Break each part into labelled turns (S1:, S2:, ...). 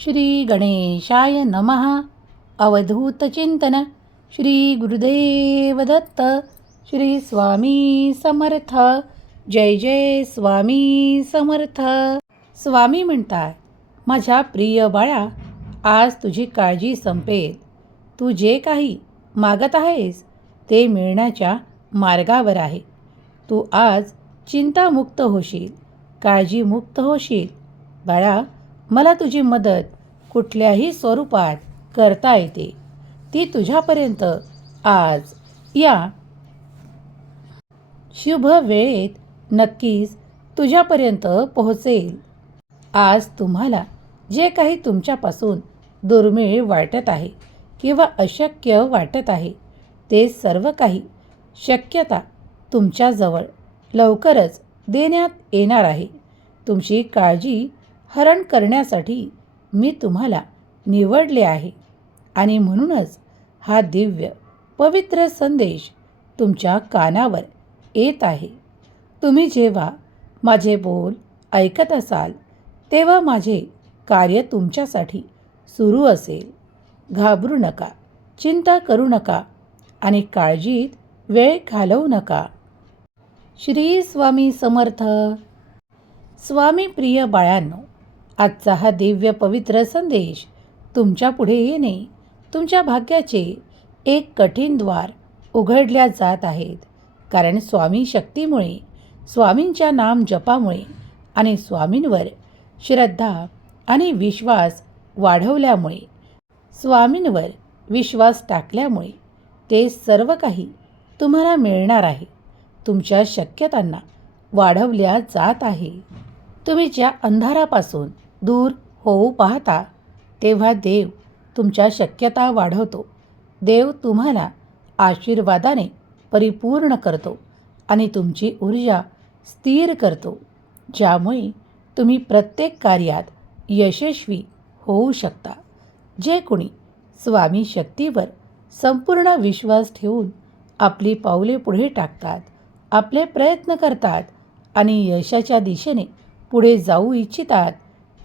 S1: श्री गणेशाय नमः अवधूतचिंतन श्री गुरुदेव दत्त. श्री स्वामी समर्थ. जय जय स्वामी समर्थ. स्वामी म्हणतात माझ्या प्रिय बाळा आज तुझी काळजी संपेल. तू जे काही मागत आहेस ते मिळण्याच्या मार्गावर आहे. तू आज चिंतामुक्त होशील काळजीमुक्त होशील. बाळा मला तुझी मदत कुठल्याही स्वरूपात करता येते. ती तुझ्यापर्यंत. आज या. शुभ वेळेत नक्कीच तुझ्यापर्यंत पोहोचेल. आज तुम्हाला जे काही तुमच्यापासून दुर्मिळ वाटत आहे किंवा अशक्य वाटत आहे ते सर्व काही शक्यता तुमच्याजवळ लवकरच देण्यात येणार आहे. तुमची काळजी हरण करण्यासाठी मी तुम्हाला निवडले आहे. आणि म्हणूनच हा दिव्य पवित्र संदेश तुमच्या कानावर येत आहे. तुम्ही जेव्हा माझे बोल ऐकत असाल तेव्हा माझे कार्य तुमच्यासाठी सुरू असेल. घाबरू नका चिंता करू नका आणि काळजीत वेळ घालवू नका. श्री स्वामी समर्थ. स्वामी प्रिय बाळांनो आजचा हा दिव्य पवित्र संदेश तुमच्यापुढे येणे. तुमच्या भाग्याचे एक कठीण द्वार उघडल्या जात आहेत. कारण स्वामी शक्तीमुळे स्वामींच्या नाम जपामुळे आणि स्वामींवर श्रद्धा आणि विश्वास वाढवल्यामुळे स्वामींवर विश्वास टाकल्यामुळे ते सर्व काही तुम्हाला मिळणार आहे. तुमच्या शक्यतांना वाढवल्या जात आहे. तुम्ही ज्या अंधारापासून दूर होऊ पाहता तेव्हा देव तुमच्या शक्यता वाढवतो. देव तुम्हाला आशीर्वादाने परिपूर्ण करतो आणि तुमची ऊर्जा स्थिर करतो ज्यामुळे तुम्ही प्रत्येक कार्यात यशस्वी होऊ शकता. जे कोणी स्वामी शक्तीवर संपूर्ण विश्वास ठेवून आपली पावले पुढे टाकतात आपले प्रयत्न करतात आणि यशाच्या दिशेने पुढे जाऊ इच्छितात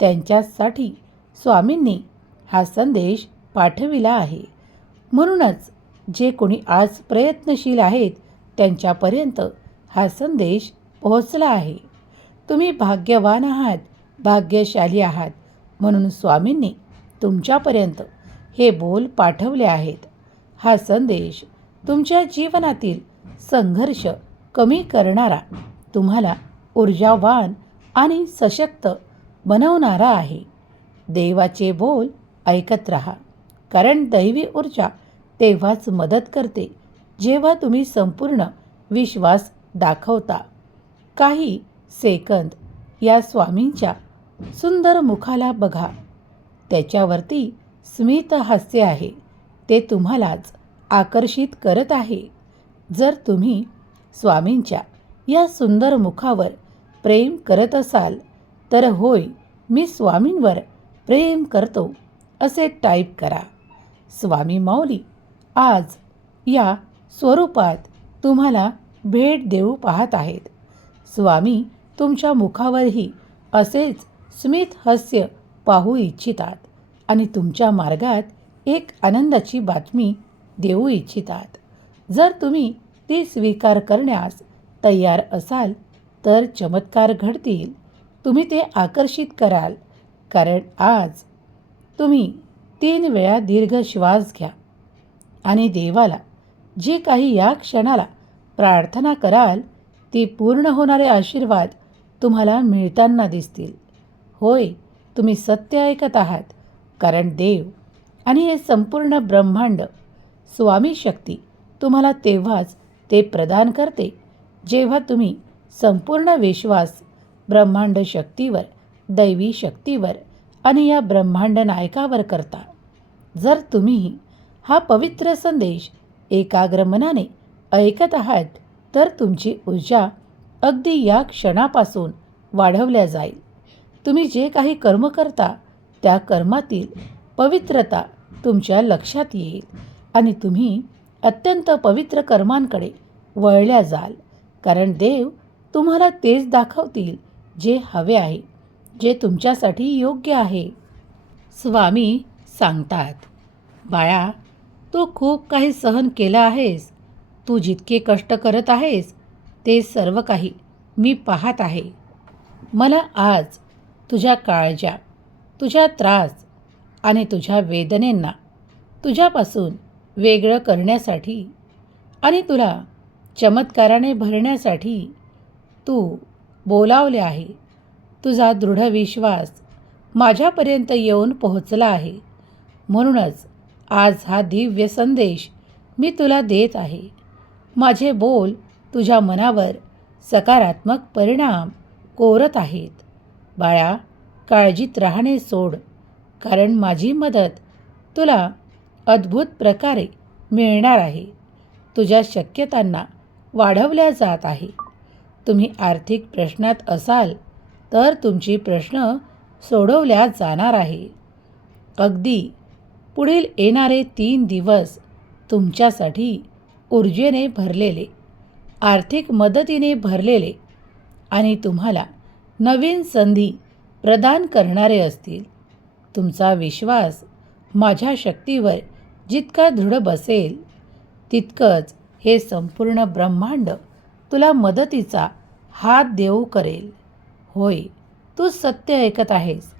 S1: त्यांच्यासाठी स्वामींनी हा संदेश पाठविला आहे. म्हणूनच जे कोणी आज प्रयत्नशील आहेत त्यांच्यापर्यंत हा संदेश पोहोचला आहे. तुम्ही भाग्यवान आहात भाग्यशाली आहात म्हणून स्वामींनी तुमच्यापर्यंत हे बोल पाठवले आहेत. हा संदेश तुमच्या जीवनातील संघर्ष कमी करणारा तुम्हाला ऊर्जावान आणि सशक्त बनवणारा आहे. देवाचे बोल ऐकत राहा. कारण दैवी ऊर्जा तेव्हाच मदत करते जेव्हा तुम्ही संपूर्ण विश्वास दाखवता. काही सेकंद या स्वामींच्या सुंदर मुखाला बघा. त्याच्यावरती स्मित हास्य आहे. ते तुम्हालाच आकर्षित करत आहे. जर तुम्ही स्वामींच्या या सुंदर मुखावर प्रेम करत असाल तर होय मी स्वामींवर प्रेम करतो असे टाईप करा. स्वामी माऊली आज या स्वरूपात तुम्हाला भेट देऊ पाहत आहेत. स्वामी तुमच्या मुखावरही असेच स्मित हास्य पाहू इच्छितात आणि तुमच्या मार्गात एक आनंदाची बातमी देऊ इच्छितात. जर तुम्ही ती स्वीकार करण्यास तयार असाल तर चमत्कार घडतील. तुम्ही ते आकर्षित कराल. कारण आज तुम्ही तीन वेळा दीर्घ श्वास घ्या आणि देवाला जे काही या क्षणाला प्रार्थना कराल ती पूर्ण होणारे आशीर्वाद तुम्हाला मिळताना दिसतील. होय तुम्ही सत्य ऐकत आहात कारण देव आणि हे संपूर्ण ब्रह्मांड स्वामी शक्ती तुम्हाला तेव्हाच ते प्रदान करते जेव्हा तुम्ही संपूर्ण विश्वास ब्रह्मांड शक्तीवर दैवी शक्तीवर आणि या ब्रह्मांड नायकावर करता जर तुम्ही हा पवित्र संदेश एकाग्र मनाने ऐकत आहात तर तुमची ऊर्जा अगदी या क्षणापासून वाढवल्या जाईल. तुम्ही जे काही कर्म करता त्या कर्मातील पवित्रता तुमच्या लक्षात येईल आणि तुम्ही अत्यंत पवित्र कर्मांकडे वळल्या जाल. कारण देव तुम्हाला तेच दाखवतील जे हवे आहे जे तुमच्यासाठी योग्य आहे. स्वामी सांगतात बाळा तू खूप काही सहन केलं आहेस. तू जितके कष्ट करत आहेस ते सर्व काही मी पाहत आहे. मला आज तुझ्या काळजा तुझ्या त्रास आणि तुझ्या वेदनेंना तुझ्यापासून वेगळं करण्यासाठी आणि तुला चमत्काराने भरण्यासाठी तू बोलावले आहे. तुझा दृढ विश्वास माझ्यापर्यंत येऊन पोहोचला आहे. म्हणूनच आज हा दिव्य संदेश मी तुला देत आहे. माझे बोल तुझ्या मनावर सकारात्मक परिणाम कोरत आहेत. बाळा काळजीत राहणे सोड कारण माझी मदत तुला अद्भुत प्रकारे मिळणार आहे. तुझ्या शक्यतांना वाढवल्या जात आहे. तुम्ही आर्थिक प्रश्नात असाल तर तुमची प्रश्न सोडवल्या जाणार आहे. अगदी पुढील येणारे तीन दिवस तुमच्यासाठी ऊर्जेने भरलेले आर्थिक मदतीने भरलेले आणि तुम्हाला नवीन संधी प्रदान करणारे असतील. तुमचा विश्वास माझ्या शक्तीवर जितका दृढ बसेल तितकंच हे संपूर्ण ब्रह्मांड तुला मदतीचा हात देऊ करेल. होय तू सत्य ऐकत आहेस.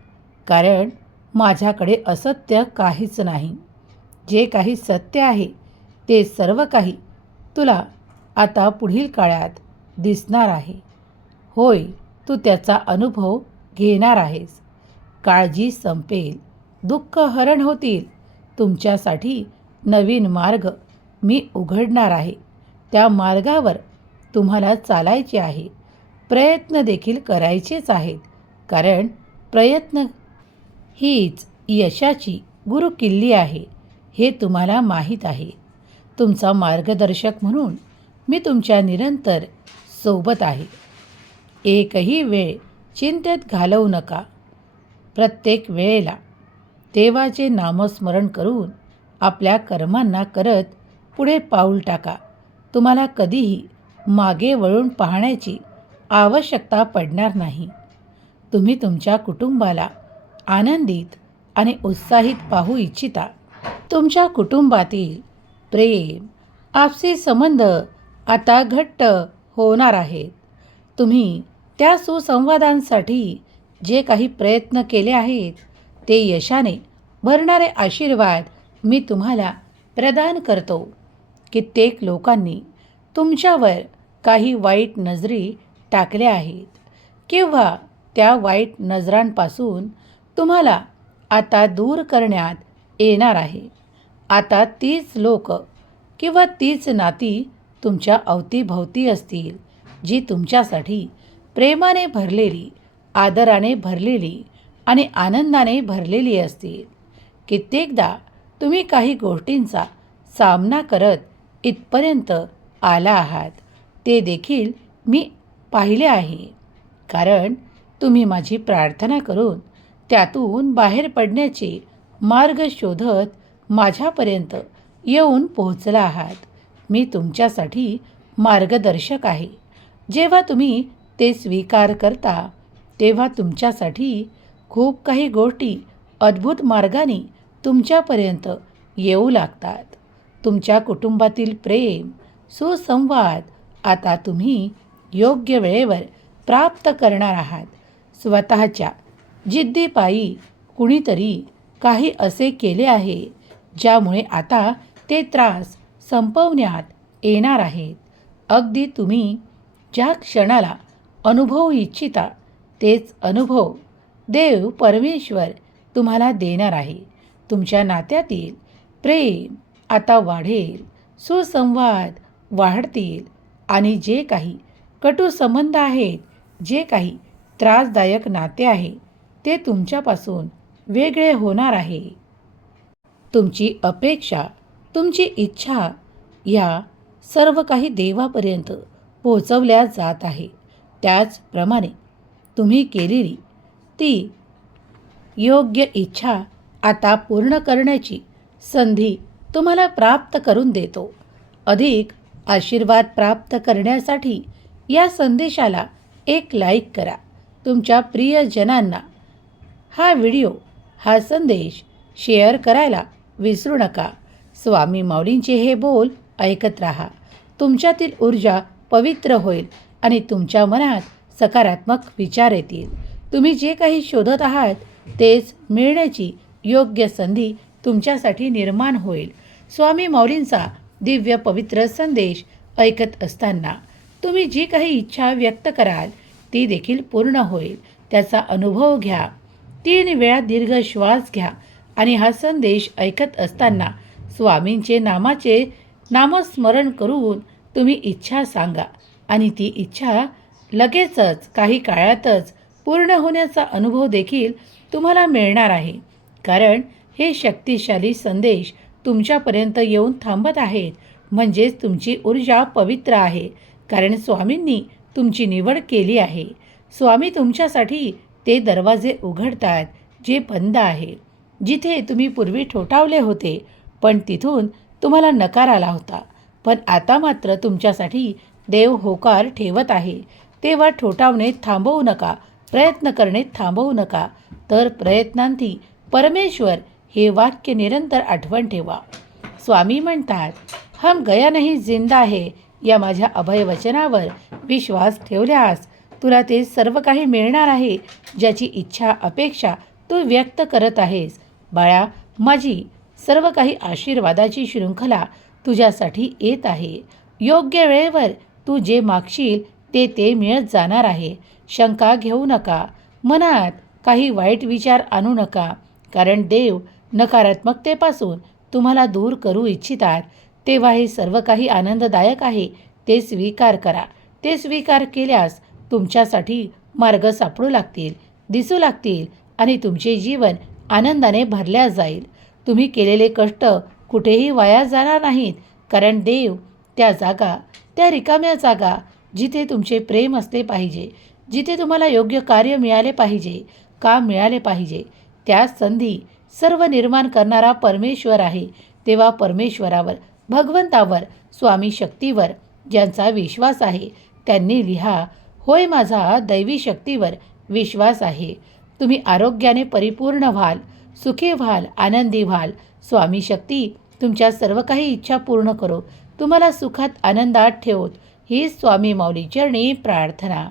S1: कारण माझ्याकडे असत्य काहीच नाही. जे काही सत्य आहे ते सर्व काही तुला आता पुढील काळात दिसणार आहे. होय तू त्याचा अनुभव घेणार आहेस. काळजी संपेल दुःख हरण होतील. तुमच्यासाठी नवीन मार्ग मी उघडणार आहे. त्या मार्गावर तुम्हाला चालायचे आहे. प्रयत्न देखील करायचेच आहेत. कारण प्रयत्न हीच यशाची गुरुकिल्ली आहे हे तुम्हाला माहीत आहे. तुमचा मार्गदर्शक म्हणून मी तुमच्या निरंतर सोबत आहे. एकही वेळ चिंतेत घालवू नका. प्रत्येक वेळेला देवाचे नामस्मरण करून आपल्या कर्मांना करत पुढे पाऊल टाका. तुम्हाला कधीही मागे वळून पाहण्याची आवश्यकता पडणार नाही. तुम्ही तुमच्या कुटुंबाला आनंदित आणि उत्साहित पाहू इच्छिता. तुमच्या कुटुंबातील प्रेम आपसी संबंध आता घट्ट होणार आहेत. तुम्ही त्या सुसंवादांसाठी जे काही प्रयत्न केले आहेत ते यशाने भरणारे आशीर्वाद मी तुम्हाला प्रदान करतो. कित्येक लोकांनी तुमच्यावर काही वाईट नजरी टाकल्या आहेत. किंवा त्या वाईट नजरांपासून तुम्हाला आता दूर करण्यात येणार आहे. आता तीच लोक किंवा तीच नाती तुमच्या अवतीभोवती असतील जी तुमच्यासाठी प्रेमाने भरलेली आदराने भरलेली आणि आनंदाने भरलेली असतील. कित्येकदा तुम्ही काही गोष्टींचा सामना करत इथपर्यंत आला आहात. ते देखील मी पाहिले आहे. कारण तुम्ही माझी प्रार्थना करून त्यातून बाहेर पडण्याचे मार्ग शोधत माझ्यापर्यंत येऊन पोहोचला आहात. मी तुमच्यासाठी मार्गदर्शक आहे. जेव्हा तुम्ही ते स्वीकार करता तेव्हा तुमच्यासाठी खूप काही गोष्टी अद्भुत मार्गाने तुमच्यापर्यंत येऊ लागतात. तुमच्या कुटुंबातील प्रेम सुसंवाद आता तुम्ही योग्य वेळेवर प्राप्त करणार आहात. स्वतःच्या जिद्दीपायी कुणीतरी काही असे केले आहे ज्यामुळे आता ते त्रास संपवण्यात येणार आहेत. अगदी तुम्ही ज्या क्षणाला अनुभवू इच्छिता तेच अनुभव देव परमेश्वर तुम्हाला देणार आहे. तुमच्या नात्यातील प्रेम आता वाढेल सुसंवाद वाढतील आणि जे काही कटू संबंध आहेत जे काही त्रासदायक नाते आहे ते तुमच्यापासून वेगळे होणार आहे. तुमची अपेक्षा तुमची इच्छा या सर्व काही देवापर्यंत पोहोचवल्या जात आहे. त्याचप्रमाणे तुम्ही केलेली ती योग्य इच्छा आता पूर्ण करण्याची संधी तुम्हाला प्राप्त करून देतो. अधिक आशीर्वाद प्राप्त करण्यासाठी या संदेशाला एक लाईक करा. तुमच्या प्रियजनांना हा व्हिडिओ हा संदेश शेअर करायला विसरू नका. स्वामी माऊलींचे हे बोल ऐकत राहा. तुमच्यातील ऊर्जा पवित्र होईल आणि तुमच्या मनात सकारात्मक विचार येतील. तुम्ही जे काही शोधत आहात तेच मिळण्याची योग्य संधी तुमच्यासाठी निर्माण होईल. स्वामी माऊलींचा दिव्य पवित्र संदेश ऐकत असताना तुम्ही जी काही इच्छा व्यक्त कराल ती देखील पूर्ण होईल. त्याचा अनुभव घ्या. तीन वेळा दीर्घ श्वास घ्या आणि हा संदेश ऐकत असताना स्वामींचे नामाचे नामस्मरण करून तुम्ही इच्छा सांगा आणि ती इच्छा लगेचच काही काळातच पूर्ण होण्याचा अनुभव देखील तुम्हाला मिळणार आहे. कारण हे शक्तिशाली संदेश तुमच्यापर्यंत येऊन थांबत आहेत. म्हणजेच तुमची ऊर्जा पवित्र आहे. कारण स्वामींनी तुमची निवड केली आहे. स्वामी तुमच्यासाठी ते दरवाजे उघडतात जे बंद आहे. जिथे तुम्ही पूर्वी ठोठावले होते पण तिथून तुम्हाला नकार आला होता. पण आता मात्र तुमच्यासाठी देव होकार ठेवत आहे. तेव्हा ठोठावणे थांबवू नका प्रयत्न करणे थांबवू नका. तर प्रयत्नांती परमेश्वर हे वाक्य निरंतर आठवण ठेवा. स्वामी म्हणतात हम गया नाही जिंदा आहे या माझ्या अभयवचनावर विश्वास ठेवल्यास तुला ते सर्व काही मिळणार आहे ज्याची इच्छा अपेक्षा तू व्यक्त करत आहेस. बाळा माझी सर्व काही आशीर्वादाची शृंखला तुझ्यासाठी येत आहे. योग्य वेळेवर तू जे मागशील ते ते मिळत जाणार आहे. शंका घेऊ नका. मनात काही वाईट विचार आणू नका. कारण देव नकारात्मकतेपासून तुम्हाला दूर करू इच्छितात तेव्हा हे सर्व काही आनंददायक आहे ते स्वीकार करा. ते स्वीकार केल्यास तुमच्यासाठी मार्ग सापडू लागतील दिसू लागतील आणि तुमचे जीवन आनंदाने भरल्या जाईल. तुम्ही केलेले कष्ट कुठेही वाया जाणार नाहीत कारण देव त्या जागा त्या रिकाम्या जागा जिथे तुमचे प्रेम असले पाहिजे जिथे तुम्हाला योग्य कार्य मिळाले पाहिजे काम मिळाले पाहिजे त्या संधी सर्व निर्माण करणारा परमेश्वर आहे. तेव्हा परमेश्वरावर भगवंतावर स्वामी शक्तीवर ज्यांचा विश्वास आहे त्यांनी लिहा होय माझा दैवी शक्तीवर विश्वास आहे. तुम्ही आरोग्याने परिपूर्ण व्हाल सुखी व्हाल आनंदी व्हाल. स्वामी शक्ती तुमच्या सर्व काही इच्छा पूर्ण करो. तुम्हाला सुखात आनंदात ठेवत. ही स्वामी माऊली चरणी प्रार्थना.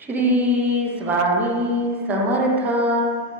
S1: श्री स्वामी समर्थ.